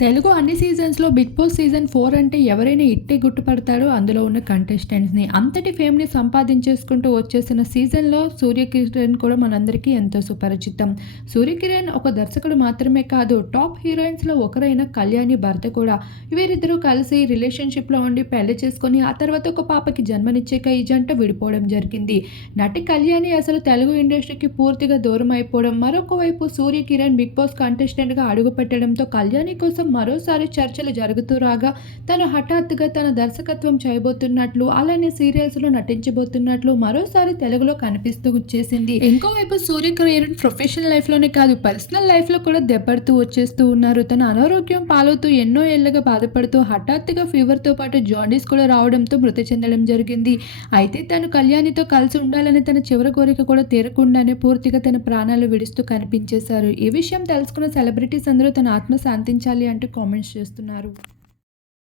తెలుగు అన్ని సీజన్స్‌లో 'Big Boss' season four అంటే ఎవరైనా ఇట్టే గుర్తుపడతారో అందులో ఉన్న కంటెస్టెంట్స్‌ని. అంతటి ఫేమ్‌ని సంపాదించేసుకుంటూ వచ్చేసిన సీజన్‌లో 'సూర్యకిరణ్' కూడా మనందరికీ ఎంతో సుపరిచితం. 'సూర్యకిరణ్' ఒక దర్శకుడు మాత్రమే కాదు టాప్ హీరోయిన్స్‌లో ఒకరైన కళ్యాణి భర్త కూడా. వీరిద్దరూ కలిసి రిలేషన్‌షిప్‌లో ఉండి పెళ్ళి చేసుకొని ఆ తర్వాత ఒక పాపకి జన్మనిచ్చాక ఈ జంట విడిపోవడం జరిగింది. నటి కళ్యాణి అసలు తెలుగు ఇండస్ట్రీకి పూర్తిగా దూరం అయిపోవడం, మరొక వైపు 'సూర్యకిరణ్' 'బిగ్ బాస్' కంటెస్టెంట్‌గా అడుగుపెట్టడంతో కళ్యాణి కోసం మరోసారి చర్చలు జరుగుతూ రాగా తను హఠాత్తుగా తన దర్శకత్వం చేయబోతున్నట్లు, అలానే సీరియల్స్‌లో నటించబోతున్నట్లు మరోసారి తెలుగులో కనిపిస్తూ వచ్చేసింది. ఇంకోవైపు 'సూర్యకిరణ్' ప్రొఫెషనల్ లైఫ్‌లోనే కాదు పర్సనల్ లైఫ్‌లో కూడా దెబ్బడుతూ వచ్చేస్తూ ఉన్నారు. తన అనారోగ్యం పాలవుతూ ఎన్నో ఏళ్ళుగా బాధపడుతూ హఠాత్తుగా ఫీవర్‌తో పాటు జాండీస్ కూడా రావడంతో మృతి చెందడం జరిగింది. అయితే తను కళ్యాణితో కలిసి ఉండాలనే తన చివరి కోరిక కూడా తీరకుండానే పూర్తిగా తన ప్రాణాలు విడుస్తూ కనిపించేశారు. ఈ విషయం తెలుసుకున్న సెలబ్రిటీస్ అందరూ తన ఆత్మ శాంతించాలి అంటూ కామెంట్స్ చేస్తున్నారు.